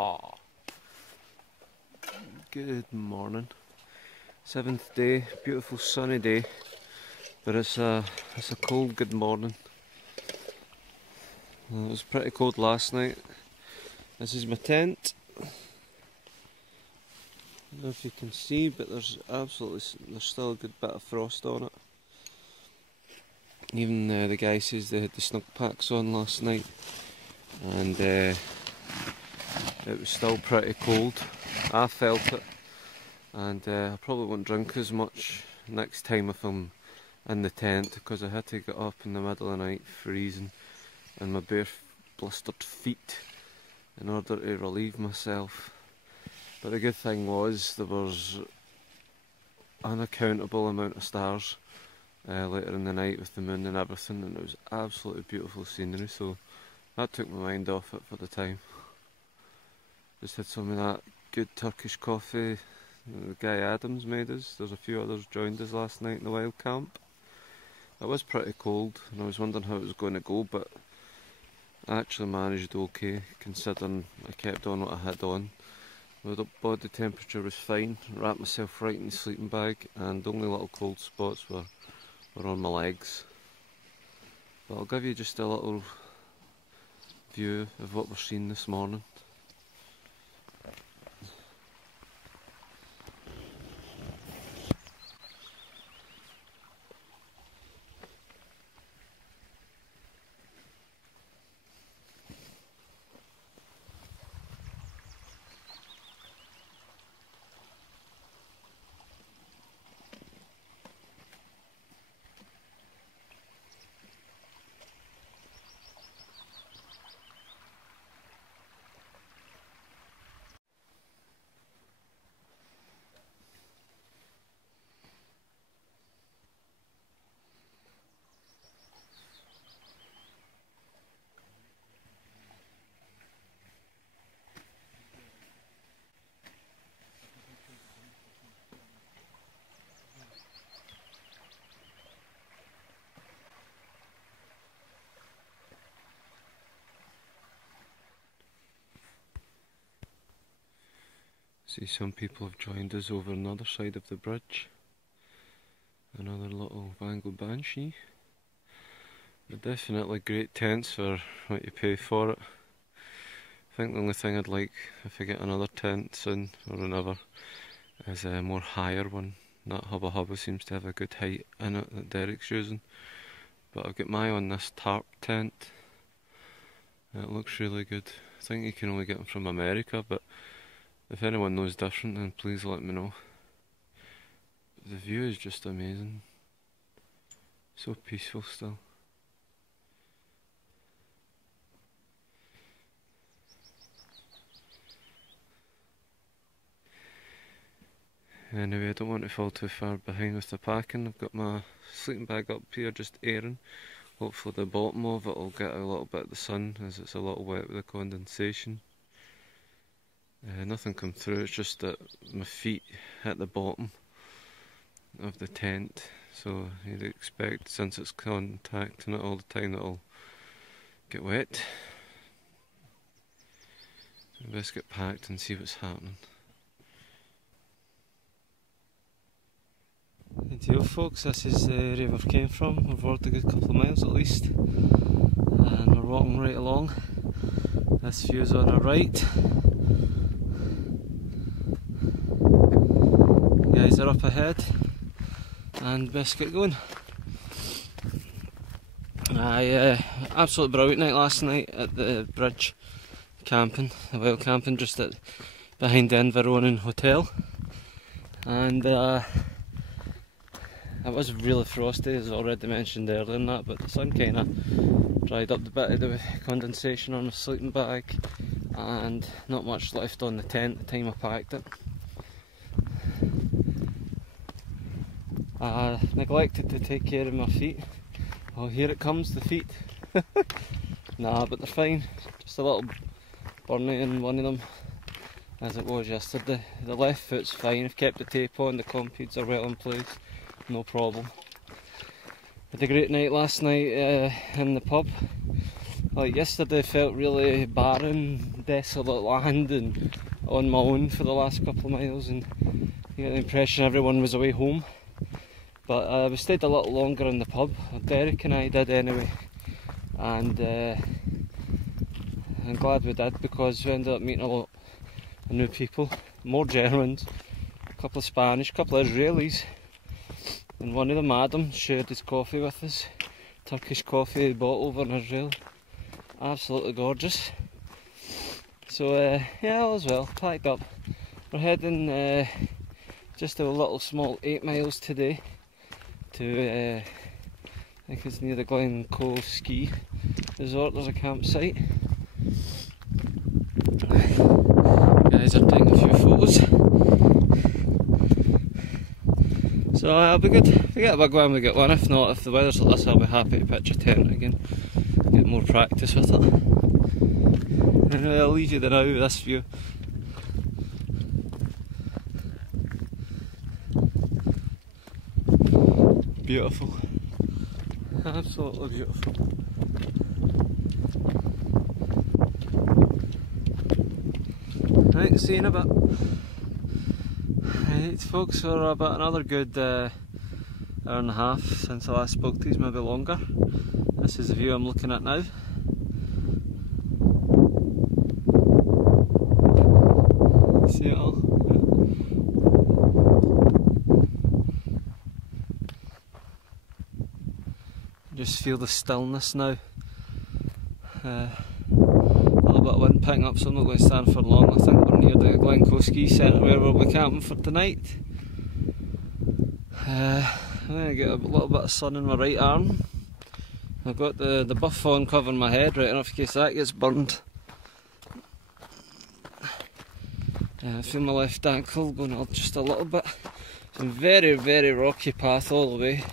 Ha! Good morning. 7th day, beautiful sunny day, but it's a cold good morning. It was pretty cold last night. This is my tent. I don't know if you can see, but there's still a good bit of frost on it. Even the guy says they had the snug packs on last night, and it was still pretty cold. I felt it, and I probably won't drink as much next time if I'm in the tent, because I had to get up in the middle of the night freezing and my bare blistered feet in order to relieve myself. But the good thing was there was unaccountable amount of stars later in the night with the moon and everything, and it was absolutely beautiful scenery, so that took my mind off it for the time. Just had some of that good Turkish coffee the guy Adams made us. There's a few others joined us last night in the wild camp. It was pretty cold and I was wondering how it was going to go, but I actually managed okay considering I kept on what I had on. The body temperature was fine, wrapped myself right in the sleeping bag, and the only little cold spots were on my legs. But I'll give you just a little view of what we're seeing this morning. See, some people have joined us over on the other side of the bridge. Another little Bengal Banshee. They're definitely great tents for what you pay for it. I think the only thing I'd like if I get another tent soon or another is a more higher one. That Hubba Hubba seems to have a good height in it that Derek's using. But I've got my eye on this tarp tent. It looks really good. I think you can only get them from America, but if anyone knows different, then please let me know. The view is just amazing. So peaceful still. Anyway, I don't want to fall too far behind with the packing. I've got my sleeping bag up here just airing. Hopefully the bottom of it will get a little bit of the sun, as it's a little wet with the condensation. Nothing come through, it's just that my feet hit the bottom of the tent, so you'd expect, since it's contacting it all the time, that it'll get wet. I best get packed and see what's happening. Ideal folks, this is the area we've came from. We've walked a good couple of miles at least, and we're walking right along. This view's on our right. Guys are up ahead, and best get going. Absolutely brilliant night last night at the bridge camping, the wild camping just behind the Inveronin Hotel, and it was really frosty, as already mentioned earlier in that, but the sun kind of dried up the bit of the condensation on the sleeping bag, and not much left on the tent the time I packed it. I neglected to take care of my feet. Oh, here it comes, the feet. Nah, but they're fine. Just a little burning in one of them, as it was yesterday. The left foot's fine. I've kept the tape on, the compeeds are well in place, no problem. Had a great night last night in the pub. Like yesterday felt really barren, desolate land and on my own for the last couple of miles, and you get the impression everyone was away home. But we stayed a little longer in the pub, Derek and I did anyway, and I'm glad we did because we ended up meeting a lot of new people, more Germans, a couple of Spanish, a couple of Israelis, and one of them, Adam, shared his coffee with us, Turkish coffee he bought over in Israel. Absolutely gorgeous. So yeah, all is well, packed up. We're heading just a little small 8 miles today to, I think it's near the Glencoe ski resort. There's a campsite. Guys are taking a few photos. So it'll be good. If we get a big one, we get one. If not, if the weather's like this, I'll be happy to pitch a tent again. Get more practice with it. Anyway, I'll leave you there now with this view. Beautiful. Absolutely beautiful. Right, see you in a bit. Right folks, we're about another good hour and a half since I last spoke to you, maybe longer. This is the view I'm looking at now. See it all? Just feel the stillness now. A little bit of wind picking up, so I'm not going to stand for long. I think we're near the Glencoe ski centre where we'll be camping for tonight. I'm going to get a little bit of sun in my right arm. I've got the buff on covering my head right enough in case that gets burned. I feel my left ankle going up just a little bit. It's a very, very rocky path all the way.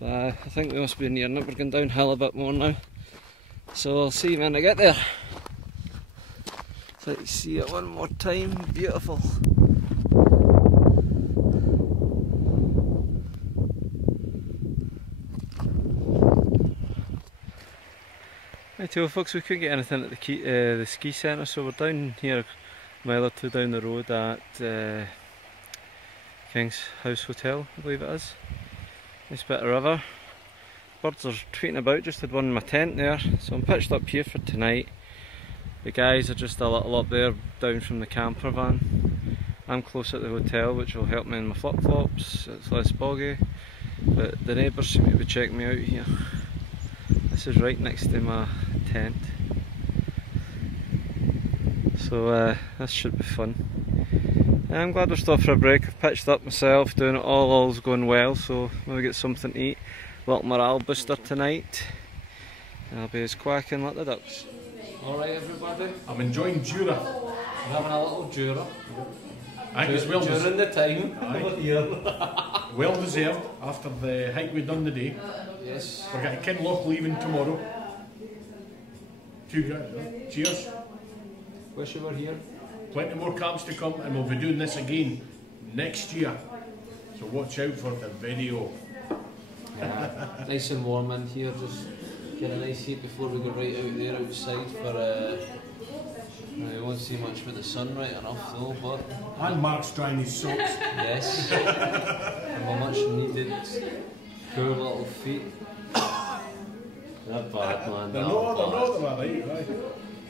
But I think we must be nearing it. We're going downhill a bit more now. So I'll see you when I get there. So let's see it one more time. Beautiful. Right, well folks, we couldn't get anything at the ski centre, so we're down here a mile or two down the road at King's House Hotel, I believe it is. Nice bit of river. Birds are tweeting about, just had one in my tent there, so I'm pitched up here for tonight. The guys are just a little up there down from the camper van. I'm close at the hotel, which will help me in my flip-flops, it's less boggy, but the neighbours seem to be checking me out here. This is right next to my tent, so this should be fun. I'm glad we're stopped for a break. I've pitched up myself, doing it all's going well, so maybe get something to eat. A little morale booster tonight, and I'll be as quacking like the ducks. Alright everybody, I'm enjoying Jura. I'm having a little Jura. I think it's well during the time. Well deserved after the hike we've done today. Yes. We're getting Kinloch leaving tomorrow. Cheers. Wish you were here. Plenty more camps to come, and we'll be doing this again next year. So watch out for the video. Yeah. Nice and warm in here, just get a nice heat before we go right out there outside for you won't see much with the sun right enough though, but... And Mark's drying his socks. Yes. And my much needed poor little feet. Not bad, man. They're right.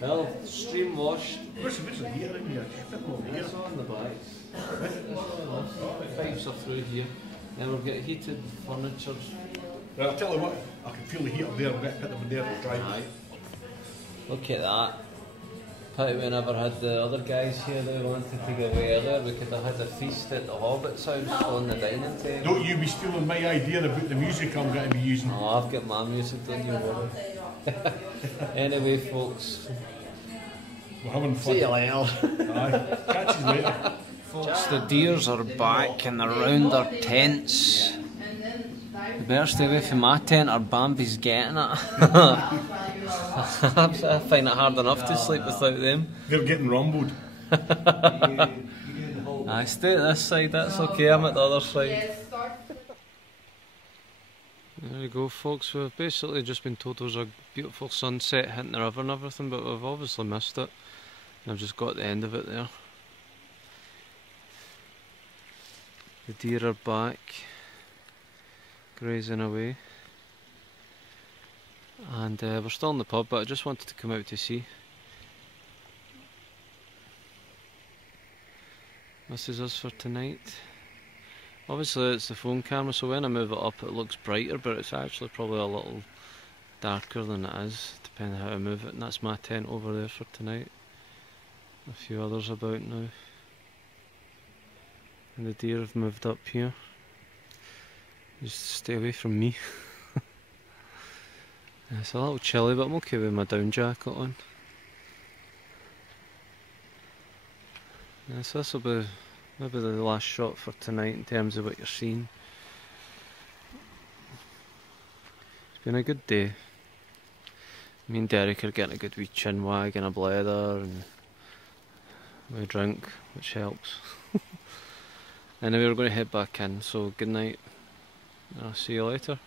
Well, stream washed. Where's the heater in here? It's on the back. Pipes are through here. Then we'll get heated furniture. Well, I'll tell you what, I can feel the heater there, I'll get a bit of there to dry. Look at that. Pity we never had the other guys here that wanted to go away earlier. We could have had a feast at the Hobbit's house on the dining table. Don't you be stealing my idea about the music I'm going to be using. Oh, I've got my music, don't you worry. Anyway folks, we're having fun. See you later. Aye. Catch you later. Folks, the deers are back and they're round their tents. You better stay away from my tent or Bambi's getting it. I find it hard enough to sleep without them. They're getting rumbled. I stay at this side, that's okay, I'm at the other side. There you go, folks. We've basically just been told there's a beautiful sunset hitting the river and everything, but we've obviously missed it. And I've just got the end of it there. The deer are back, grazing away. And we're still in the pub, but I just wanted to come out to see. This is us for tonight. Obviously it's the phone camera, so when I move it up it looks brighter, but it's actually probably a little darker than it is, depending on how I move it. And that's my tent over there for tonight. A few others about now. And the deer have moved up here. Just stay away from me. It's a little chilly, but I'm okay with my down jacket on. So this will be maybe the last shot for tonight in terms of what you're seeing. It's been a good day. Me and Derek are getting a good wee chin wag and a blether and we drink, which helps. Anyway, we're going to head back in, so good night. I'll see you later.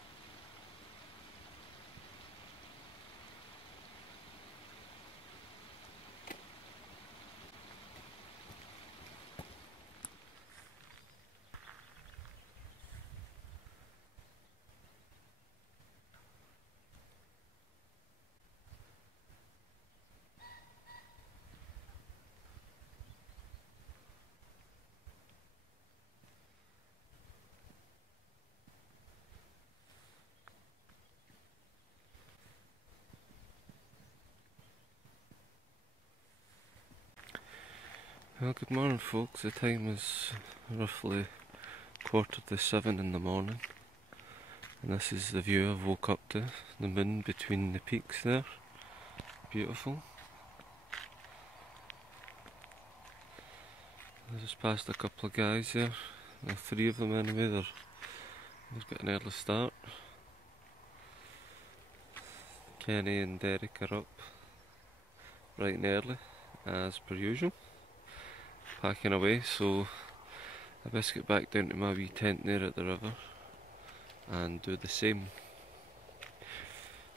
Well, good morning folks. The time is roughly 7:15 in the morning. And this is the view I've woke up to. The moon between the peaks there. Beautiful. I just passed a couple of guys there. There are 3 of them anyway. They've got an early start. Kenny and Derek are up bright and early, as per usual. Packing away, so I best get back down to my wee tent there at the river and do the same.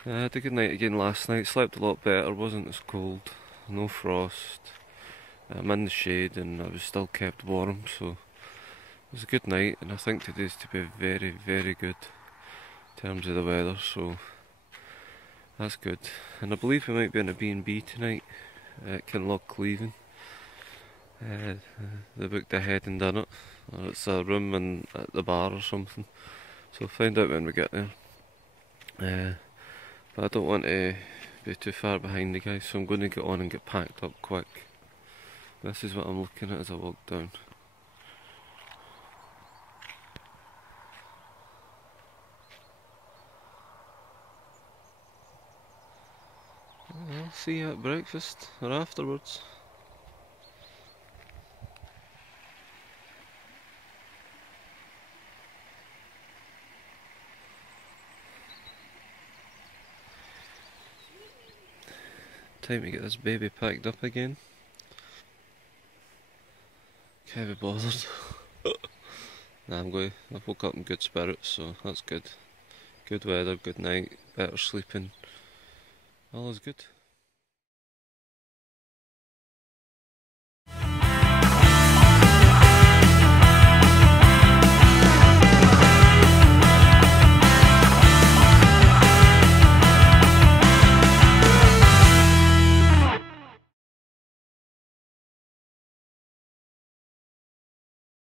I had a good night again last night, slept a lot better, wasn't as cold, no frost. I'm in the shade and I was still kept warm, so it was a good night, and I think today's to be very, very good in terms of the weather, so that's good. And I believe we might be in a B&B tonight at Kinlochleven. They booked ahead and done it, or it's a room at the bar or something, so we'll find out when we get there. But I don't want to be too far behind the guys, so I'm going to get on and get packed up quick. This is what I'm looking at as I walk down. I'll see you at breakfast or afterwards. Time to get this baby packed up again. Can't be bothered. Nah, I woke up in good spirits, so that's good. Good weather, good night, better sleeping. All is good.